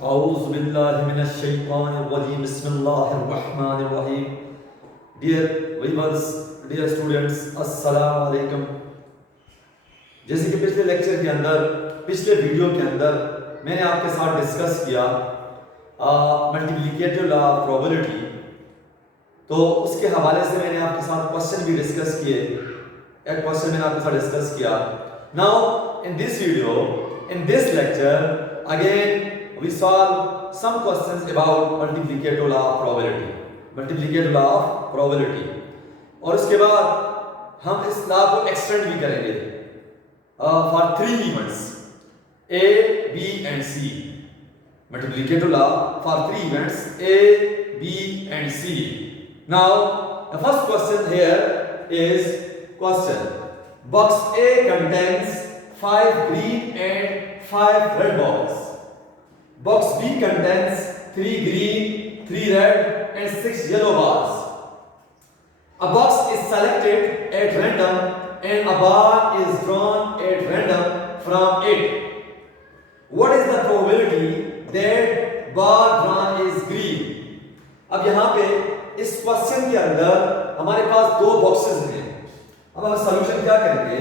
Auzubillahiminash-shaytanir-rajim. Bismillahir-rahmanir-rahim. Dear viewers, dear students, assalamu alaikum. जैसे कि पिछले लेक्चर के अंदर, पिछले वीडियो के अंदर मैंने आपके साथ डिस्कस किया मल्टीप्लिकेटिव लॉ ऑफ प्रोबेबिलिटी, तो उसके हवाले से मैंने आपके साथ क्वेश्चन भी डिस्कस किए। एक क्वेश्चन मैंने आपके साथ डिस्कस किया। Now in this video, in this lecture again we solve some questions about multiplicative law of probability, और उसके बाद हम इस लॉ को एक्सटेंड भी करेंगे for 3 events A, B and C। multiplicative law for 3 events A, B and C। Now the first question here is question: box A contains 5 green and 5 red balls. Box B contains 3 green, 3 red and 6 yellow balls. A box is selected at random and a ball is drawn at random from it. What is the probability that ball drawn is green? अब यहाँ पे इस question के अंदर हमारे पास 2 boxes हैं। अब हम सॉल्यूशन क्या करेंगे?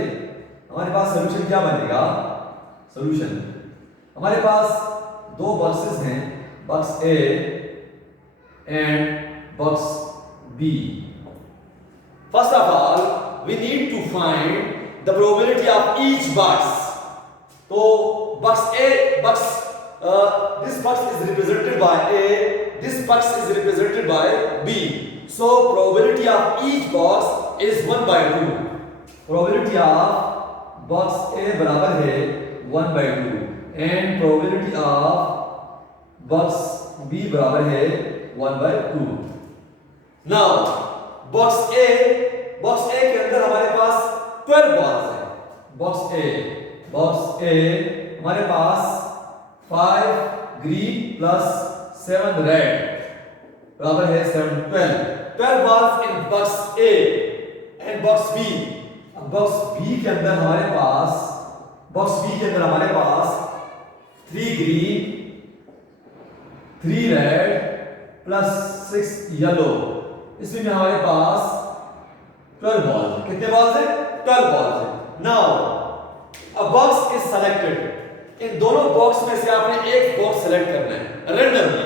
हमारे पास सॉल्यूशन क्या बनेगा? सॉल्यूशन हमारे पास 2 बॉक्सेस हैं, box A and box B। First of all we need to find the probability of each box. तो box A, this box is represented by A, this box is represented by B, so probability of each box is 1/2। probability of box A बराबर है 1/2 and probability of box B बराबर है 1/2। now box A के अंदर हमारे पास 12 balls हैं। box A हमारे पास 5 green plus 7 red बराबर है 7, 12 balls in box A and box B। अब बॉक्स B के अंदर हमारे पास 3 ग्रीन, 3 रेड प्लस 6 येलो, इसमें हमारे पास 12 बॉल्स हैं। कितने बॉल्स हैं? 12 बॉल्स हैं। Now a box is selected, इन दोनों बॉक्स में से आपने एक बॉक्स सेलेक्ट करना है randomly,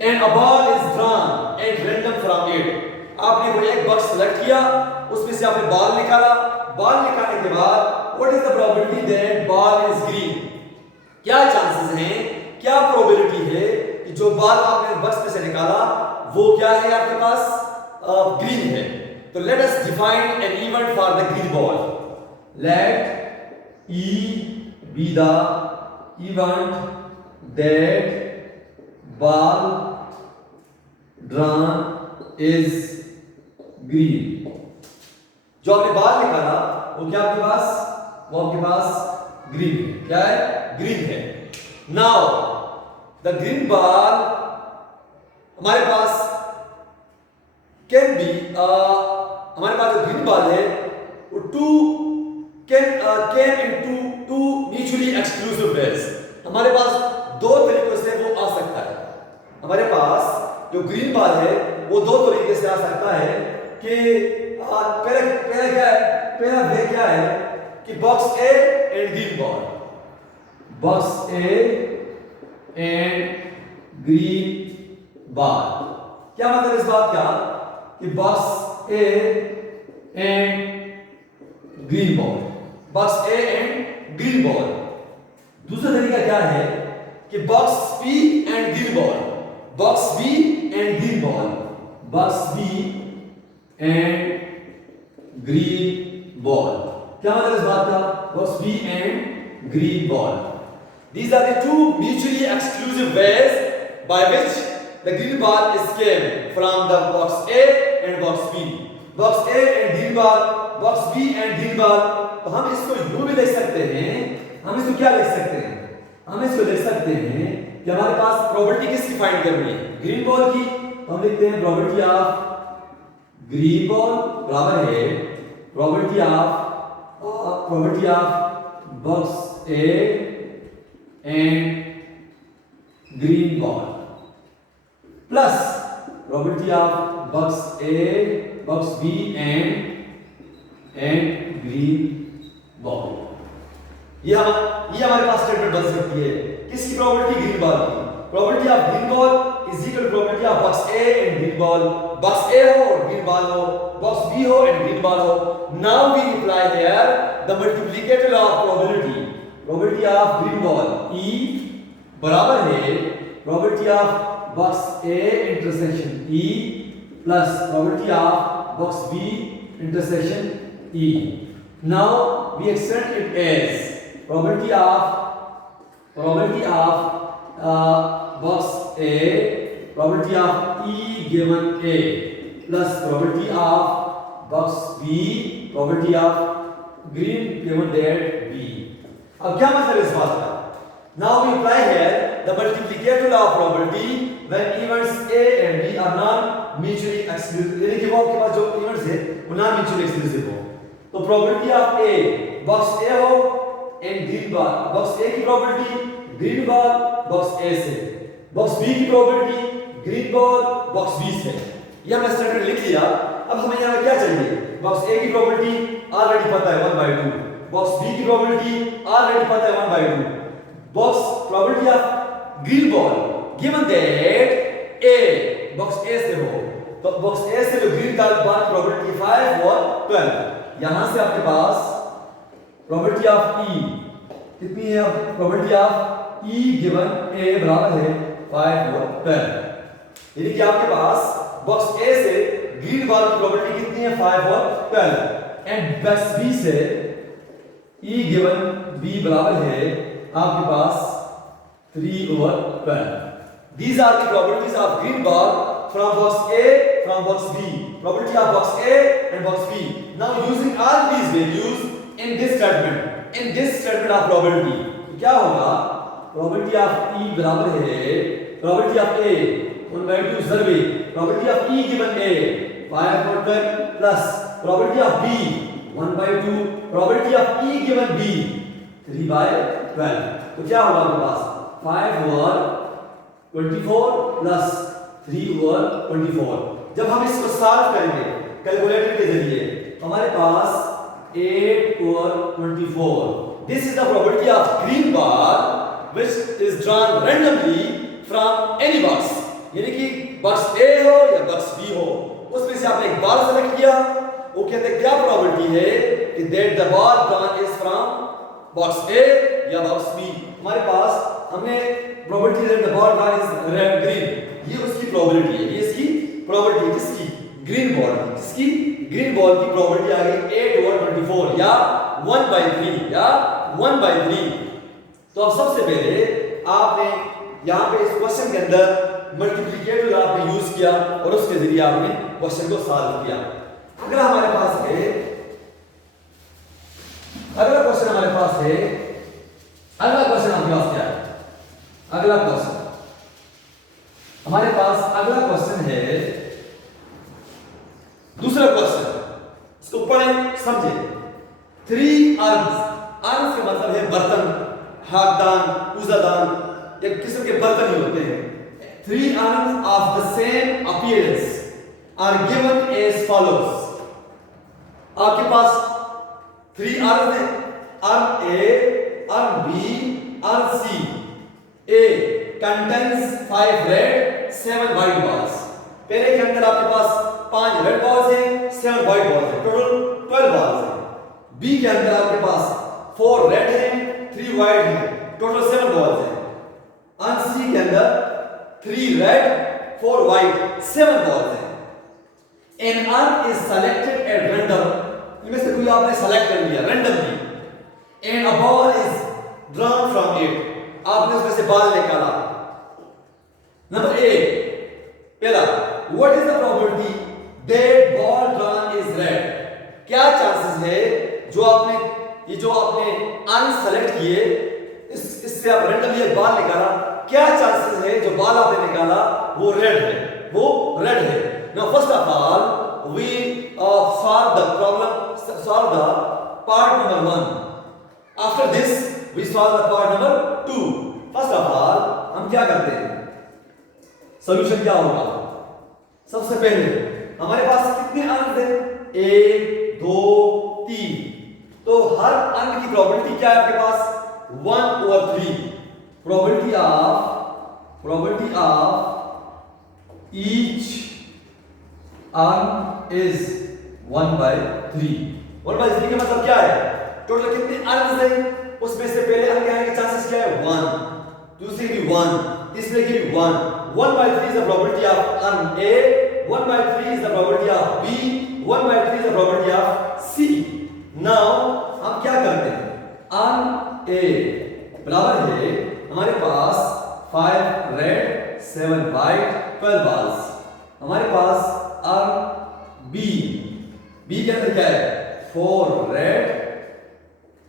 and a ball is drawn at random from it. आपने कोई एक बॉक्स सेलेक्ट किया, उसमें से आपने बॉल निकाला। बॉल निकालने के बाद what is the probability that ball is green? क्या चांसेस हैं, क्या प्रोबेबिलिटी है कि जो बॉल आपने बॉक्स में से निकाला वो क्या है आपके पास? ग्रीन है। तो let us define an event for the green ball. Let E be the event that ball drawn is green। जो आपने बॉल निकाला वो क्या आपके पास? वो आपके पास ग्रीन है। क्या है? ग्रीन है। नाउ द ग्रीन बॉल हमारे पास कैन बी हमारे पास जो ग्रीन बॉल है वो came into two mutually exclusive ways। हमारे पास 2 तरीकों से वो आ सकता है। हमारे पास जो ग्रीन बॉल है वो 2 तरीके से आ सकता है कि पहला वे क्या है कि box A and green ball, box A and green ball. क्या मतलब इस बात का कि box A and green ball, box A and green ball. दूसरा तरीका क्या है कि box B and green ball, box B and green ball, box B and green ball. क्या मतलब इस बात का? Box B and green ball. These are the 2 mutually exclusive ways by which the green ball escaped from the box A and box B। box A and green ball, box B and green ball। तो हम इसको यूं भी लिख सकते हैं, हम इसको क्या लिख सकते हैं? हम इसको लिख सकते हैं कि हमारे पास प्रोबेबिलिटी किसकी फाइंड करनी है? ग्रीन बॉल की। तो हम लिखते हैं प्रोबेबिलिटी ऑफ ग्रीन बॉल बराबर है probability of box A and green ball plus probability of box A, box B and green ball. ये हमारे पास स्टेटमेंट बन सकती है किसकी प्रोबेबिलिटी ग्रीन बॉल की probability of green ball is equal to probability of box A and green ball box A हो और green ball हो बॉक्स बी हो एंड ग्रीन बॉल हो now we apply here the multiplicator of probability of green ball E बराबर है probability of box A intersection E plus probability of box B intersection E. Now we extend it as probability of box A, probability of E given A plus probability of box B, probability of green given that B. अब क्या मतलब इस बात का? Now we apply here the multiplicator of probability when events A and B are non-mutually exclusive. यानी कि वो आपके पास जो events है वो non-mutually exclusive हो. तो probability of A box A हो and green ball box A की probability green ball box A से बॉक्स बी की probability green ball box B से ये हमने स्टैंडर्ड लिख लिया अब हमें यहां क्या चाहिए बॉक्स ए की प्रोबेबिलिटी ऑलरेडी पता है 1/2 बॉक्स बी की प्रोबेबिलिटी ऑलरेडी पता है 1/2 box probability of green ball given that A box A से हो तो बॉक्स ए से जो ग्रीन बॉल की प्रोबेबिलिटी 5 और 12 यहां से आपके पास प्रोबेबिलिटी ऑफ E कितनी है probability of E given A बराबर है 5 और 12 यानी कि आपके पास बॉक्स A से ग्रीन बॉल की प्रोबेबिलिटी कितनी है 5 और 12 एंड बॉक्स B से E गिवन B बराबर है आपके पास 3 और 12 these are the probabilities of green ball from box A from box B probability of box A and box B now using all these values in this statement of probability तो क्या होगा probability of E बराबर है probability of A 1/2 survey probability of E given A 5 और 12 plus probability of B 1/2 probability of E given B 3/12 तो क्या होगा आपके पास 5 और 24 plus 3 over 24 जब हम इसको सॉल्व करेंगे कैलकुलेटर के जरिए तो हमारे पास 8 over 24 this is the probability of green ball which is drawn randomly from any box यानी कि बॉक्स A हो या बॉक्स B हो उसमें से आपने एक बॉल सेलेक्ट किया वो कहते हैं क्या प्रोबेबिलिटी है कि that the ball drawn is from box A या बॉक्स B हमारे पास हमने probability that the ball drawn is red green ये उसकी प्रोबेबिलिटी है ये इसकी प्रोबेबिलिटी जिसकी ग्रीन बॉल की प्रोबेबिलिटी आ गई 8 over 24 या 1/3 तो अब सबसे पहले आपने यहां पे इस क्वेश्चन के अंदर मल्टीप्लिकेटर आपने यूज किया और उसके जरिए आपने क्वेश्चन को सॉल्व किया अगला क्वेश्चन हमारे पास है अगला क्वेश्चन आपके पास क्या है अगला क्वेश्चन हमारे पास अगला क्वेश्चन है दूसरा क्वेश्चन इसको पढ़ें समझें 3 अर्न्स का मतलब है बर्तन हाथदान पूजादान एक किस्म के बर्तन ही होते हैं 3 urns of the same appearance are given as follows आपके पास 3 अर्न्स हैं urn A urn B urn C A contains 5 red 7 white balls पहले के अंदर आपके पास 5 रेड बॉल्स हैं 7 व्हाइट बॉल्स हैं टोटल 12 बॉल्स हैं बी के अंदर आपके पास 4 रेड हैं 3 व्हाइट हैं टोटल 7 बॉल्स हैं और सी के अंदर 3 रेड 4 व्हाइट 7 बॉल्स हैं an arm is selected at random इनमें से कोई आपने सेलेक्ट कर लिया randomly and a ball is drawn from it आपने उसमें से बॉल निकाला नंबर ए पहला what is the probability that ball drawn is red क्या चांसेस है जो आपने अर्न सेलेक्ट किए इससे आप रैंडमली एक बॉल निकाला क्या चांसेस है जो बॉल आपने निकाला वो रेड है now first of all we solve the part number 1 after this we solve the part number 2 first of all हम क्या करते हैं, सॉल्यूशन क्या होगा। सबसे पहले हमारे पास कितने अंक थे, 1 2 3, तो हर अंक की प्रोबेबिलिटी क्या है आपके पास, 1/3। प्रोबेबिलिटी ऑफ ईच अंक इज 1/3। 1/3 का मतलब क्या है, टोटल कितने अंक थे, उसमें से पहले अंक आने के चांसेस क्या है, 1, दूसरे की 1, तीसरे की 1। 1/3 is the probability of अंक A, 1/3 is the probability of B, 1/3 is the probability of C। Now हम क्या करते हैं, अंक A बराबर है हमारे पास 5 रेड 7 वाइट 12 balls। हमारे पास अंक B के अंदर क्या है, 4 रेड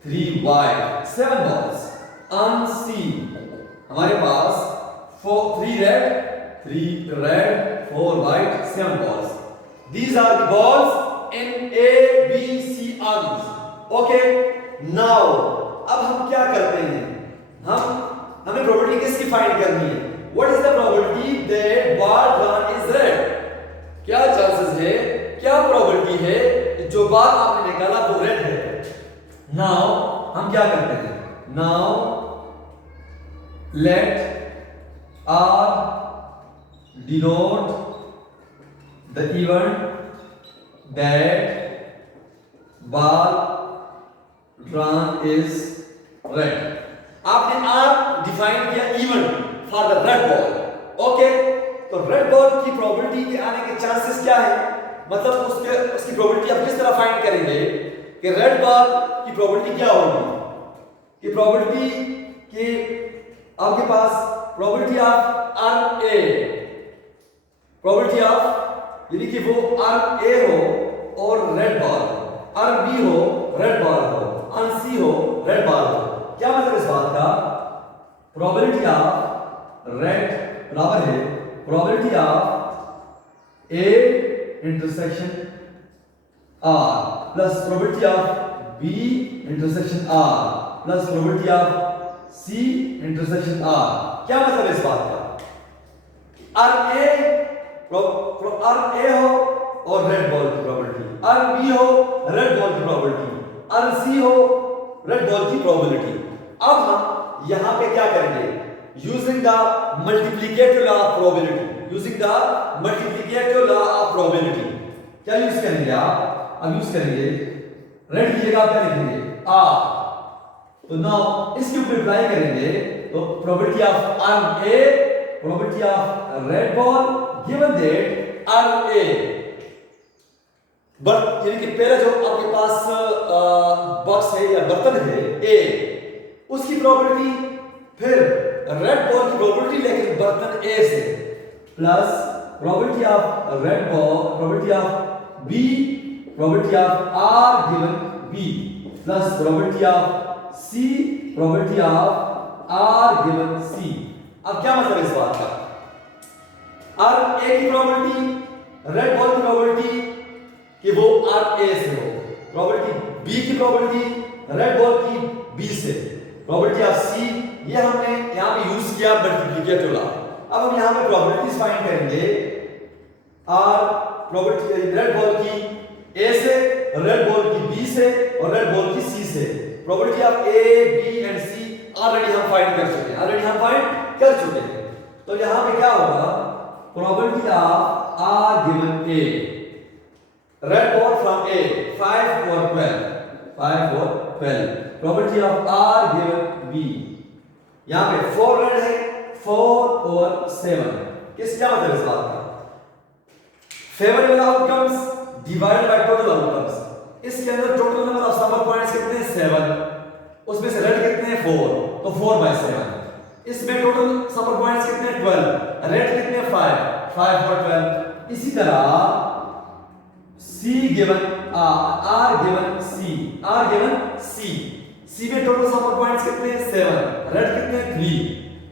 3 वाइट 7 balls। अंक C हमारे पास 3 red 4 white 7 balls। These are the balls in A B C arms। Okay, now अब हम क्या करते हैं, हमें प्रोबेबिलिटी किसकी फाइंड करनी है, what is the probability that ball drawn is red। क्या चांसेस है, क्या प्रोबेबिलिटी है जो बाल आपने निकाला वो रेड है। नाउ हम क्या करते हैं, now let R denote the event that ball drawn is red। आपने R डिफाइन किया event for the red ball. Okay, तो रेड बॉल की प्रोबेबिलिटी के आने के चांसेस क्या है, मतलब उसकी प्रोबेबिलिटी आप किस तरह फाइंड करेंगे कि रेड बॉल की प्रोबेबिलिटी क्या होगी, कि प्रोबेबिलिटी कि आपके पास probability of urn A, probability of यानी कि वो अर्न ए हो और रेड बॉल, अर्न बी हो रेड बॉल हो, अर्न सी हो रेड बॉल हो। क्या मतलब इस बात का, प्रोबेबिलिटी ऑफ रेड बराबर है probability of A intersection R plus probability of B intersection R plus probability of C intersection R. क्या मतलब इस बात का, अर्न ए हो और रेड बॉल की प्रोबेबिलिटी, अर्न बी हो रेड बॉल की प्रोबेबिलिटी, अर्न सी हो रेड बॉल की प्रोबेबिलिटी। अब हम यहां पे क्या करेंगे, using the multiplicative law of probability, using the multiplicative law of probability क्या यूज करेंगे आप, अब यूज करेंगे रेड की जगह क्या लिखेंगे आर, तो नाउ इसके ऊपर अप्लाई करेंगे तो probability of urn A, probability of red ball given that earn A, but यानी कि पहला जो आपके पास बॉक्स है या बर्तन है ए, उसकी प्रोबेबिलिटी, फिर रेड बॉल की प्रोबेबिलिटी लेकिन बर्तन ए से, plus probability of red ball, probability of B, probability of R given B, plus probability of C, probability of R given C. अब क्या मतलब इस बात का, आर ए की प्रोबेबिलिटी, रेड बॉल की प्रोबेबिलिटी कि वो आर ए से हो, प्रोबेबिलिटी बी की प्रोबेबिलिटी रेड बॉल की बी से, प्रोबेबिलिटी ऑफ सी, ये हमने यहां पे यूज किया मल्टीप्लिकेटिव लॉ। अब हम यहां पे प्रोबेबिलिटीज फाइंड करेंगे, आर प्रोबेबिलिटी रेड बॉल की ए से, रेड बॉल की बी से और रेड बॉल की सी से। Probability of A B and C already हम फाइंड कर चुके हैं, तो यहां पे क्या होगा, probability of R given A, red ball from A 5 और 12, probability of R given B, यहां पे 4 रेड है 4 और 7, क्या मतलब इस बात का, favourable outcomes divide by total outcomes. इसके अंदर total number of summer points कितने हैं 7, उसमें से रेड कितने हैं 4, तो 4/7। इसमें टोटल समर पॉइंट्स कितने हैं 12, रेड कितने हैं 5 और 12। इसी तरह C given R given C, C में टोटल समर पॉइंट्स कितने हैं 7, रेड कितने हैं 3,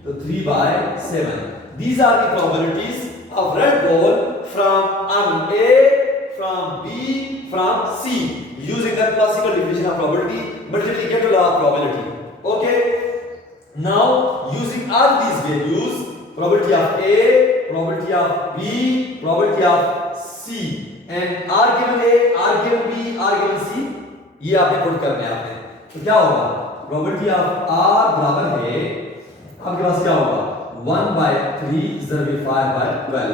तो 3/7। These are the probabilities of red ball from arm A, from B, from C using the classical definition of probability, multiplicative law of probability. Okay, now using all these get used. Probability of A, probability of B, probability of C, and R given A, R given B, R given C, ये आपने put करने हैं आपने। तो क्या होगा? Probability of R बराबर है, आपके पास क्या होगा? 1/3 ज़रबे 5/12,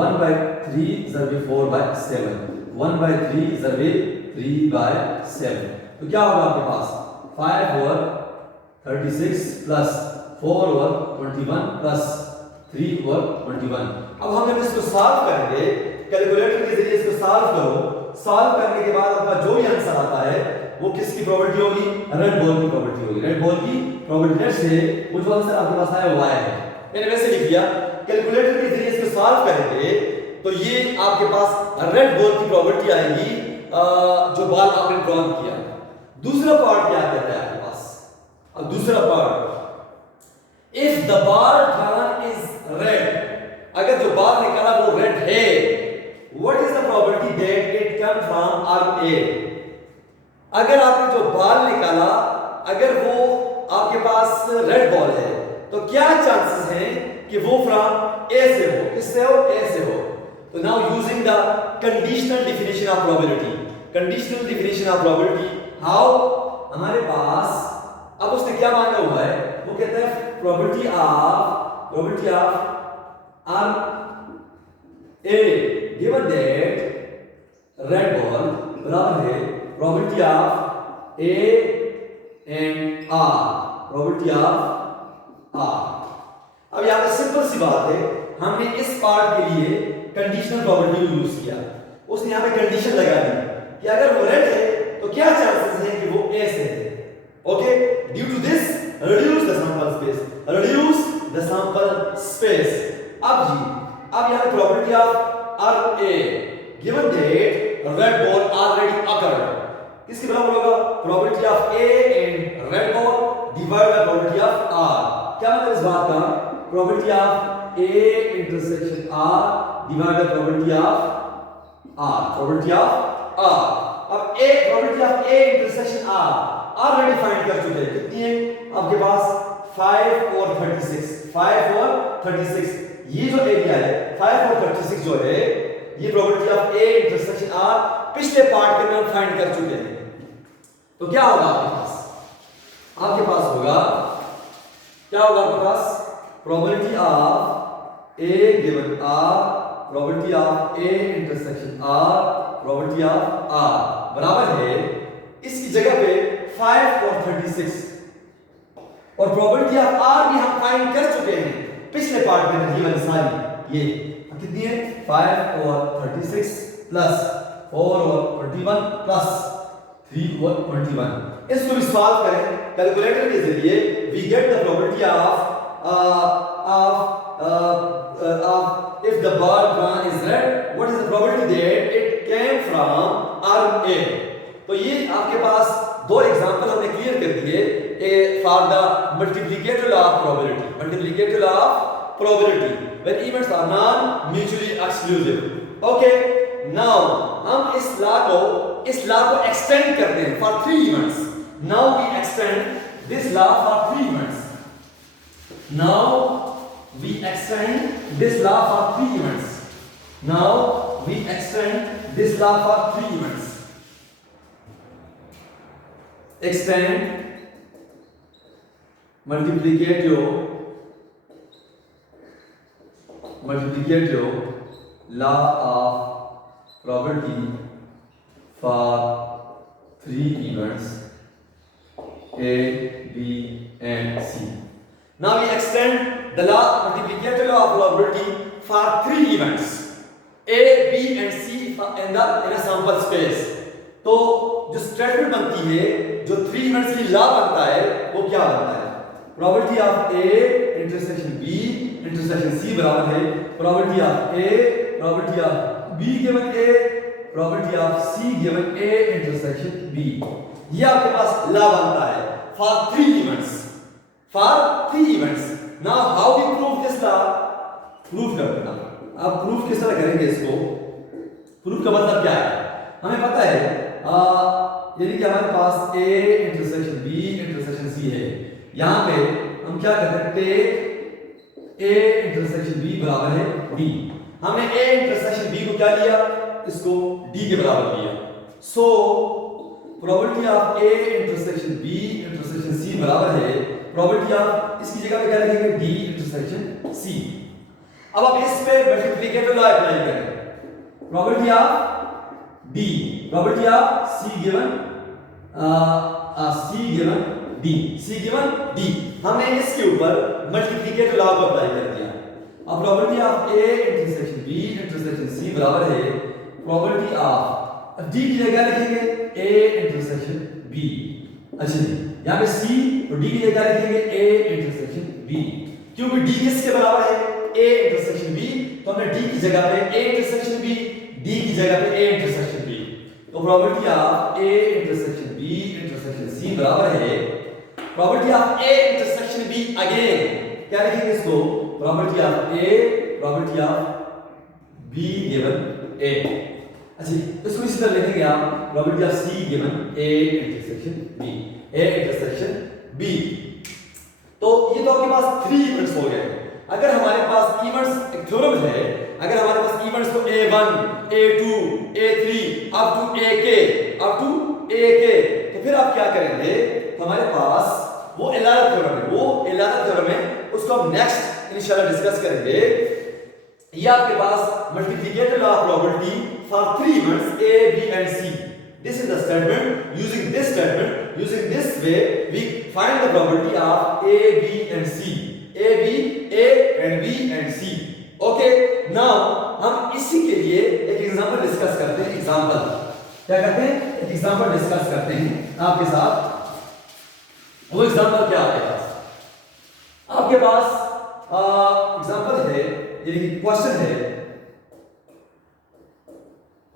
1/3 ज़रबे 4/7, 1/3 ज़रबे 3/7। तो क्या होगा आपके पास? 5/36 प्लस 4/21 प्लस 3/21। अब हम जब इसको सॉल्व करेंगे, कैलकुलेटर के जरिए इसको सॉल्व करो, सॉल्व करने के बाद आपका जो भी आंसर आता है वो किसकी प्रोबेबिलिटी होगी? रेड बॉल की प्रोबेबिलिटी होगी। रेड बॉल की प्रोबेबिलिटी से वो जो आंसर आपके पास आया वो आया है। मैंने वैसे लिख दिया, कैलकुलेटर के जरिए इसको सॉल्व करेंगे तो ये आपके पास रेड बॉल की प्रोबेबिलिटी आएगी जो बॉल आपने ड्रॉ किया। दूसरा पार्ट क्या कहता है आपके पास? अब दूसरा part, if the ball drawn is red, अगर जो बॉल निकाला वो रेड है, what is the probability that it come from urn A? अगर आपने जो बॉल निकाला अगर वो आपके पास रेड बॉल है तो क्या चांसेस हैं कि वो फ्रॉम ए से हो? किससे हो? ए से हो। तो now using the conditional definition of probability, conditional definition of probability, how? हमारे पास अब उसने क्या मांगा हुआ है? वो कहता है probability of R A given that red ball बराबर है probability of A and R, probability of R. अब यहां पे सिंपल सी बात है, हमने इस पार्ट के लिए कंडीशनल प्रोबेबिलिटी यूज किया। उसने यहां पे कंडीशन लगा दी कि अगर वो रेड है तो क्या चांसेस हैं कि वो ए से है। Okay, due to this reduce the sample space, reduce the sample space। अब यहाँ probability of R A given that red ball already occurred, किसके बराबर होगा? Probability of A and red ball divide by probability of R. क्या मतलब इस बात का? Probability of A intersection R divide by probability of R, probability of R. अब A probability of A intersection R already find कर चुके हैं। कितनी है आपके पास? 5 और 36, 5 और 36। ये जो एरिया है 5 और 36 जो है ये probability of A intersection R पिछले पार्ट के में हम फाइंड कर चुके हैं। तो क्या होगा आपके पास? आपके पास होगा क्या होगा आपके पास? Probability of A given R, probability of A intersection R, probability of R बराबर है इसकी जगह पे 5 और 36 और प्रोबेबिलिटी ऑफ आर भी हम फाइंड कर चुके हैं पिछले पार्ट में। ये वाली सारी ये कितनी है? 5 और 36 प्लस 4 और 21 प्लस 3 और 21। इसको भी सॉल्व करें कैलकुलेटर के जरिए, we get the probability of if the ball drawn is red, what is the probability that it came from arm A? तो ये आपके पास दो एग्जांपल हमने क्लियर कर दिए for the multiplicative law of probability, multiplicative law of probability when events are non mutually exclusive. Okay, now हम इस law को एक्सटेंड करते हैं for 3 events. Now we extend this law for 3 events. Now we extend this law for 3 events. Now we extend this law for 3 events. Extend multiplicative law of probability for 3 events A, B and C. Now we extend the law multiplicative law of probability for 3 events A, B and C in a sample space। तो जो statement बनती है, जो 3 events की law बनता है वो क्या बनता है? Probability of A intersection B intersection C बराबर है probability of A, probability of B given A, probability of C given A intersection B। ये आपके पास लॉ बनता है for 3 events, for 3 events. Now how we prove this law? Proof करना। अब proof किस तरह करेंगे इसको? प्रूफ का मतलब क्या है? हमें पता है यानी कि हमारे पास A intersection B intersection C है। यहां पे हम क्या करते हैं? टेक A इंटरसेक्शन B बराबर है D। हमने A इंटरसेक्शन B को क्या लिया, इसको D के बराबर लिया। So probability of A intersection B intersection C बराबर है प्रोबेबिलिटी ऑफ, इसकी जगह पे क्या लिखेंगे, D इंटरसेक्शन C। अब आप इस पे मल्टीप्लिकेटिव लॉ अप्लाई करें, probability of D, probability of C given C given D, हमने इसके ऊपर मल्टीप्लिकेटिव लॉ को अप्लाई कर दिया। अब probability of A intersection B intersection C बराबर है प्रोबेबिलिटी ऑफ, अब D की जगह लिखेंगे A इंटरसेक्शन B। अच्छा जी, यहाँ पे C और D की जगह लिखेंगे A इंटरसेक्शन B, क्योंकि D किसके बराबर है, A इंटरसेक्शन B, तो हमने D की जगह पे A इंटरसेक्शन B, D की जगह पे A इंटरसेक्शन B। तो probability of A intersection B intersection C बराबर है probability of A intersection B, again क्या लिखेंगे इसको, probability of A probability of B given A। अच्छा, इसको इसी तरह लिखेंगे आप, probability of C given A intersection B, A intersection B। तो ये तो आपके पास 3 इवेंट्स हो गए। अगर हमारे पास इवेंट्स, एक थ्योरम है, अगर हमारे पास इवेंट्स को A1 A2 A3 up to AK, तो फिर आप क्या करेंगे, तो हमारे पास वो एलारा थ्योरम है, वो एलारा थ्योरम है, उसको हम नेक्स्ट इंशाल्लाह डिस्कस करेंगे। ये आपके पास multiplicative law of probability for 3 events A B and C। This is the statement. Using this way we find the probability of A B and C, A and B and C। Okay, now हम इसी के लिए एक example discuss करते हैं। Example क्या करते हैं, एक एग्जांपल डिस्कस करते हैं आपके साथ। वो एग्जांपल क्या है आपके पास, एग्जांपल है, यानी कि क्वेश्चन है।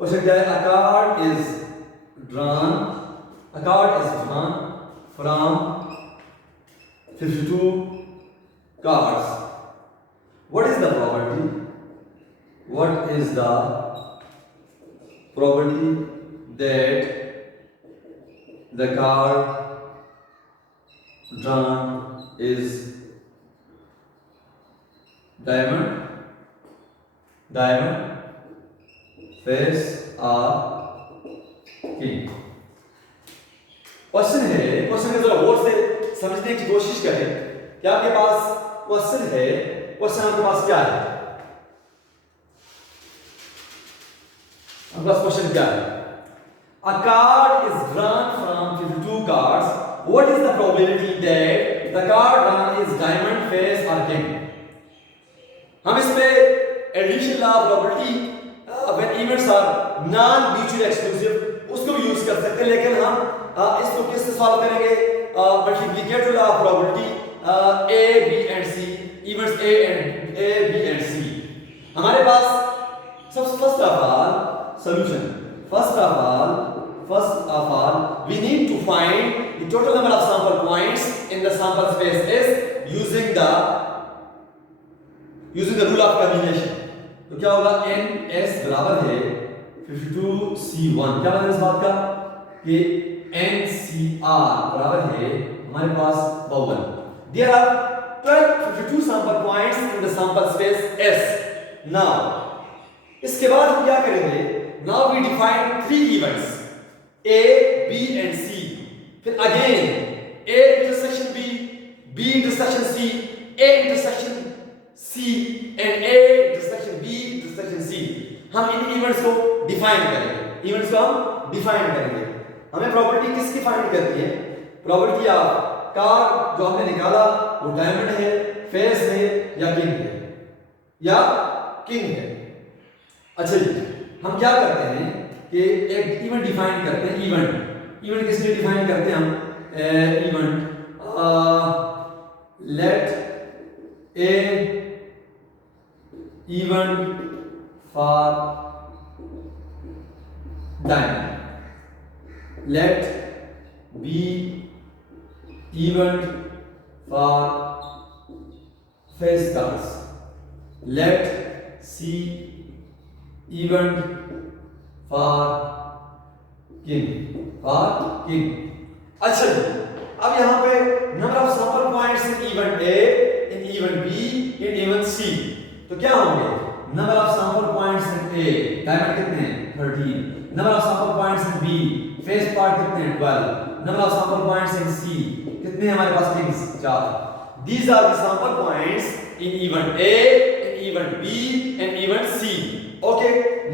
क्वेश्चन क्या है, a card is drawn from 52 cards. What is the probability that the card drawn is diamond, face or king? Question है, क्वेश्चन को जरा गौर से समझने की कोशिश करें। क्या आपके पास क्वेश्चन है, क्वेश्चन आपके पास क्या है, आपके पास क्वेश्चन क्या है, a card is drawn from 52 cards, what is the probability that the card drawn is diamond, face or king? हम इस पे addition law of probability when events are non mutual exclusive उसको भी यूज कर सकते हैं, लेकिन हम इसको किससे सॉल्व करेंगे, multiplicative law of probability A B and C, events A B and C। हमारे पास first of all solution, first of all we need to find the total number of sample points in the sample space S using the rule of combination। तो क्या होगा, NS बराबर है 52C1। क्या मतलब इस बात का कि NCR बराबर है हमारे पास 52। There are 52 sample points in the sample space S। Now इसके बाद हम क्या करेंगे, now we define 3 events A B and C, फिर again A intersection B, B intersection C, A intersection C and A intersection B intersection C। हम इन events को define करेंगे, हमें प्रॉपर्टी किसकी फाइंड करनी है, प्रॉपर्टी ऑफ कार जो हमने निकाला वो डायमंड है, फेस है या किंग है। अच्छा जी, हम क्या करते हैं कि एक इवेंट डिफाइन करते हैं। इवेंट किस लिए डिफाइन करते हैं हम, event let A event for diamond, let B event for face cards, let C event for king. अच्छा जी, अब यहां पे number of sample points in event A, in event B, in तो क्या होंगे? Number of sample points in A, diamond कितने हैं? 13। Number of sample points in B, face part कितने हैं? 12। Number of sample points in C, कितने हैं हमारे पास kings? 4। These are the sample points in event A, in event B and event C. Okay,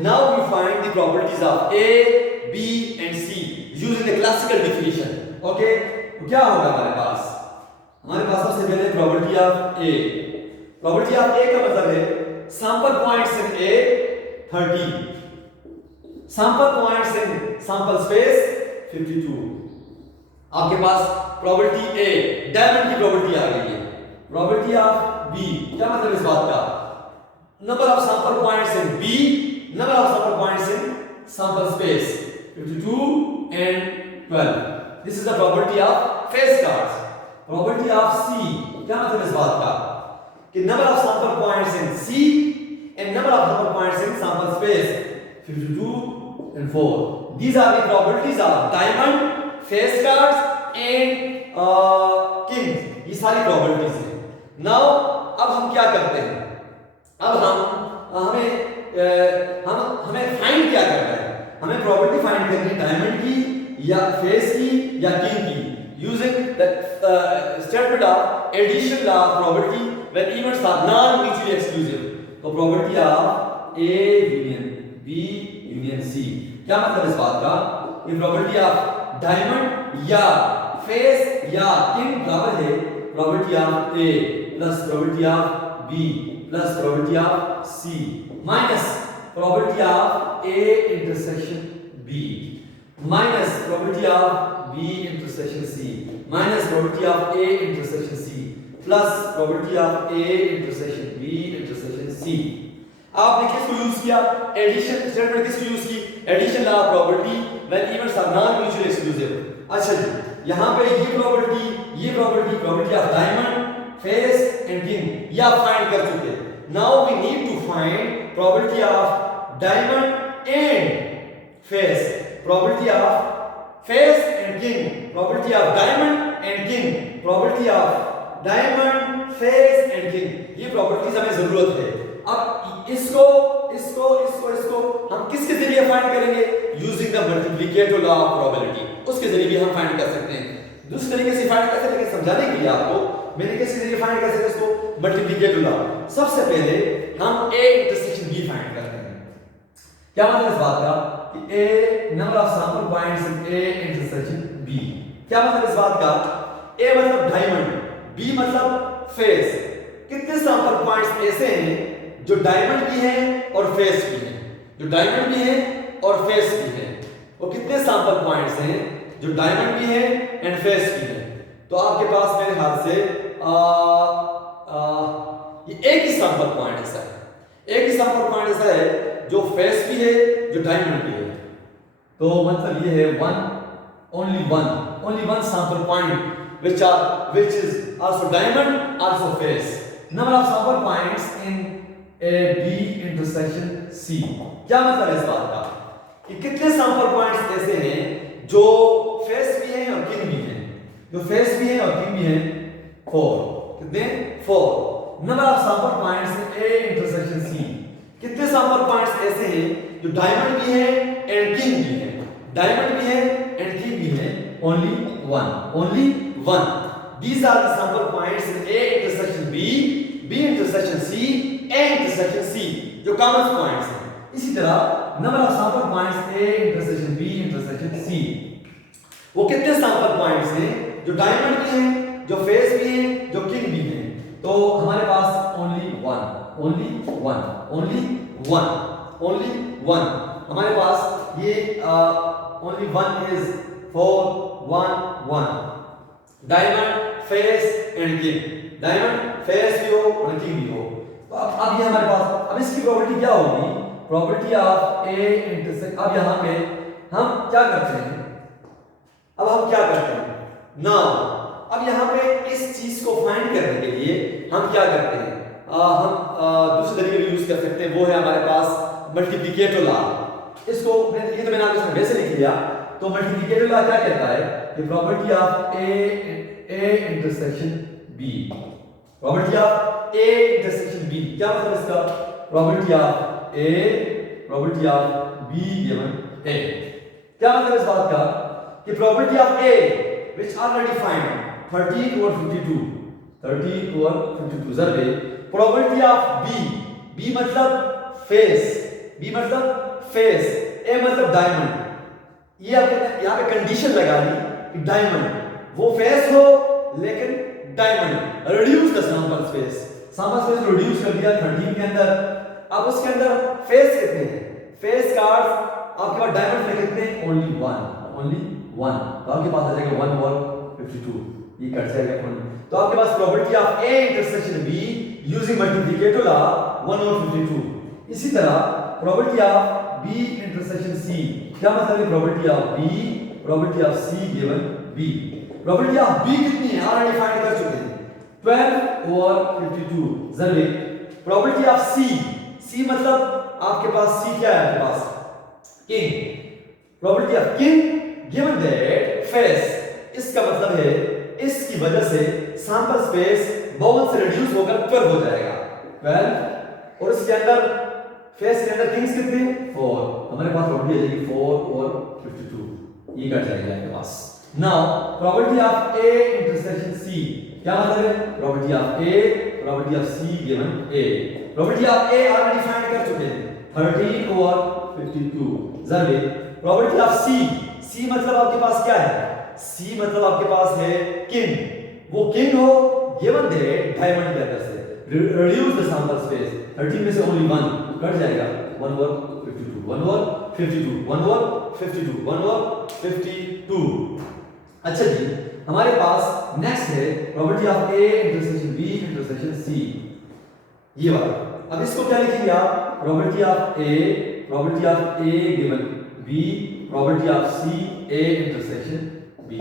now we find the properties of A, B and C using the classical definition. Okay, तो क्या होगा हमारे पास? हमारे पास सबसे पहले property of A. Property of A का मतलब है sample points in A 13, sample points in sample space 52। आपके पास प्रॉपर्टी ए, डायमंड की प्रॉपर्टी आ गई है। प्रॉपर्टी ऑफ बी, क्या मतलब इस बात का? Number of sample points in B, number of sample points in sample space 52 and 12. This is the property of face cards. Property of C, क्या मतलब इस बात का? कि number of sample points in C and number of sample points in sample space 52 and 4. These are the properties of diamond, face cards and kings. ये सारी properties हैं. Now अब हम क्या करते हैं? अब हमें फाइंड क्या करना है? हमें प्रॉपर्टी फाइंड करनी है डायमंड की या फेस की या किंग की using the statement of addition law property when events are non mutually exclusive. तो property of A union B union C, क्या मतलब इस बात का? ये प्रॉपर्टी ऑफ डायमंड या फेस या किंग बराबर है property of A plus property of B plus property of C minus property of A intersection B minus property of B intersection C minus property of A intersection C plus property of A intersection B intersection C। आपने किसको use किया? Addition statement किसको use की? Addition law property when events are non mutually exclusive. अच्छा जी, यहाँ पे ये property of diamond, face and king या फाइंड कर चुके। Now we need to find property of diamond and face, property of face and king, property of diamond and king, property of diamond, face and king। ये properties हमें जरूरत है। अब इसको हम किसके जरिए फाइंड करेंगे? Using the multiplicative law of probability, उसके जरिए भी हम फाइंड कर सकते हैं। दूसरे तरीके से फाइंड कर सकते हैं, समझाने के लिए आपको मैंने किसके जरिए फाइंड कर सकते हैं इसको? Multiplicative law. सबसे पहले हम ए इंटरसेक्शन बी फाइंड करते हैं। क्या मतलब इस बात का? कि A number of sample points in A intersection B, क्या मतलब इस बात का? ए मतलब डायमंड, बी मतलब फेस। कितने सैंपल पॉइंट्स ऐसे हैं जो डायमंड की हैं और फेस की हैं? जो डायमंड की हैं और फेस की हैं, वो कितने सैंपल पॉइंट्स हैं जो डायमंड की हैं एंड फेस की हैं? तो आपके पास मेरे हाथ से ये एक ही सैंपल पॉइंट ऐसा है, एक ही सैंपल पॉइंट ऐसा है जो फेस भी है जो डायमंड भी है। तो मतलब ये है only one sample point which is also diamond also face। number of sample points in A B intersection C, क्या मतलब है इस बात का? कि कितने सैंपल पॉइंट्स ऐसे हैं जो फेस भी हैं और किंग भी हैं? जो फेस भी हैं और किंग भी हैं 4। कितने? 4। Number of sample points in A intersection C, कितने सैंपल पॉइंट्स ऐसे हैं जो डायमंड भी हैं एंड किंग भी हैं? डायमंड भी है एंड किंग भी है, only one। These are the sample points in A intersection B, B intersection C, A intersection C, जो कॉमन पॉइंट्स हैं। इसी तरह number of sample points A intersection B intersection C, वो कितने सैंपल पॉइंट्स हैं जो डायमंड भी हैं, जो फेस भी हैं, जो किंग भी हैं? तो हमारे पास only one हमारे पास ये only one is 4 1 1 diamond, face and king. Diamond, face भी हो और किंग भी हो। तो अब ये हमारे पास, अब इसकी प्रॉपर्टी क्या होगी? Property of A intersect. अब यहाँ पे हम क्या करते हैं? नाउ अब यहाँ पे इस चीज को फाइंड करने के लिए हम क्या करते हैं? हम दूसरे तरीके भी यूज कर सकते हैं, वो है हमारे पास मल्टीप्लिकेटिव लॉ। इसको ये तो मैंने आपको वैसे लिख लिया। तो मल्टीप्लिकेटिव लॉ क्या कहता है? कि property of A intersection B, property of A intersection B, क्या मतलब इसका? Property of A, property of B given A. क्या मतलब इस बात का कि property of A which already find 13 over 52, 13 over 52 जरबे प्रॉपर्टी ऑफ बी, बी मतलब फेस, बी मतलब फेस, ए मतलब डायमंड। ये आपने यहाँ पे कंडीशन लगा दी कि डायमंड वो फेस हो लेकिन diamond, reduce the sample space, sample space reduce कर दिया 13 के अंदर। अब उसके अंदर फेस कितने हैं? फेस कार्ड्स आपके पास डायमंड में कितने? Only one. तो आपके पास आ जाएगा 1 over 52, ये कट जाएगा 1। तो आपके पास property of A intersection B using multiplicative law 1 over 52। इसी तरह property of B intersection C, क्या मतलब है? Property of B, property of C given B. Property of B कितनी है? ऑलरेडी फाइंड कर चुके हैं 12 over 52 जरबे प्रॉपर्टी ऑफ सी, सी मतलब आपके पास सी क्या है? आपके पास king, property of king given that face, इसका मतलब है इसकी वजह से सैंपल स्पेस बाउल से रिड्यूस होकर 12 हो जाएगा 12, और इसके अंदर फेस के अंदर किंग्स कितने? 4, हमारे पास प्रॉपर्टी आ जाएगी 4 over 52, ये कट जाएगा आपके पास। Now property of A intersection C, क्या मतलब है? Property of A, property of C given A. Property of A already find कर चुके हैं 13 over 52 जरबे प्रॉपर्टी ऑफ सी, सी मतलब आपके पास क्या है? सी मतलब आपके पास है किंग, वो किंग हो गिवन दैट डायमंड के अंदर से रिड्यूस द सैंपल स्पेस, 13 में से ओनली 1 कट जाएगा 1 over 52, 1 over 52, 1 over 52, 1 over 52। अच्छा जी, हमारे पास नेक्स्ट है property of A intersection B intersection C, ये वाला। अब इसको क्या लिखेंगे आप? Property of A, property of A given B, property of C A intersection B.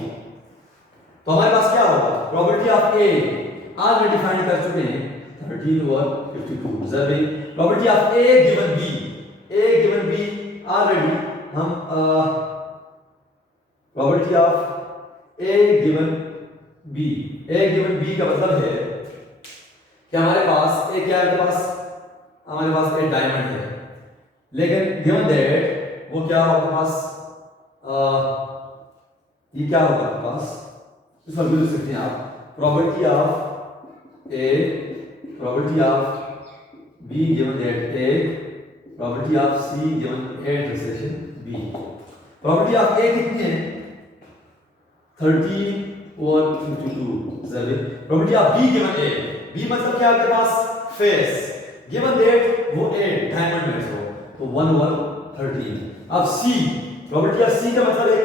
तो हमारे पास क्या होगा? Property of A already define कर चुके हैं 13 over 52 जरबे property of A given B, A given B already हम property of A given B, A given B का मतलब है कि हमारे पास ए क्या है? हमारे पास ए डायमंड है, लेकिन गिवन दैट वो क्या होगा आपके पास? ये क्या होगा आपके पास? इस पर लिख सकते हैं आप property of A, property of B given that A, property of C given A intersection B. Property of A कितनी है? 13 over 52 जरबे property of B given A, B मतलब क्या आपके पास? फेस, गिवन दैट वो ए डायमंड में हो तो 1 over 13। अब सी, प्रॉपर्टी ऑफ सी का मतलब है